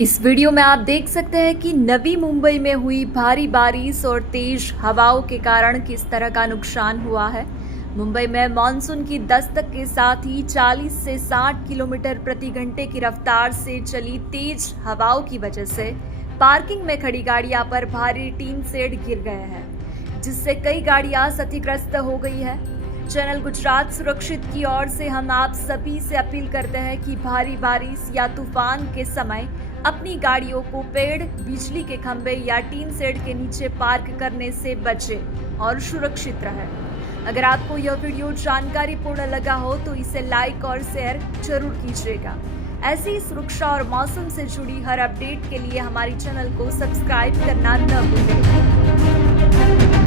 इस वीडियो में आप देख सकते हैं कि नवी मुंबई में हुई भारी बारिश और तेज हवाओं के कारण किस तरह का नुकसान हुआ है। मुंबई में मानसून की दस्तक के साथ ही 40 से 60 किलोमीटर प्रति घंटे की रफ्तार से चली तेज हवाओं की वजह से पार्किंग में खड़ी गाड़ियां पर भारी टीन शेड गिर गए हैं, जिससे कई गाड़ियां क्षतिग्रस्त हो गई है। चैनल गुजरात सुरक्षित की ओर से हम आप सभी से अपील करते हैं कि भारी बारिश या तूफान के समय अपनी गाड़ियों को पेड़, बिजली के खंभे या टीन शेड के नीचे पार्क करने से बचें और सुरक्षित रहें। अगर आपको यह वीडियो जानकारीपूर्ण लगा हो तो इसे लाइक और शेयर जरूर कीजिएगा। ऐसी ही सुरक्षा और मौसम से जुड़ी हर अपडेट के लिए हमारे चैनल को सब्सक्राइब करना न भूलें।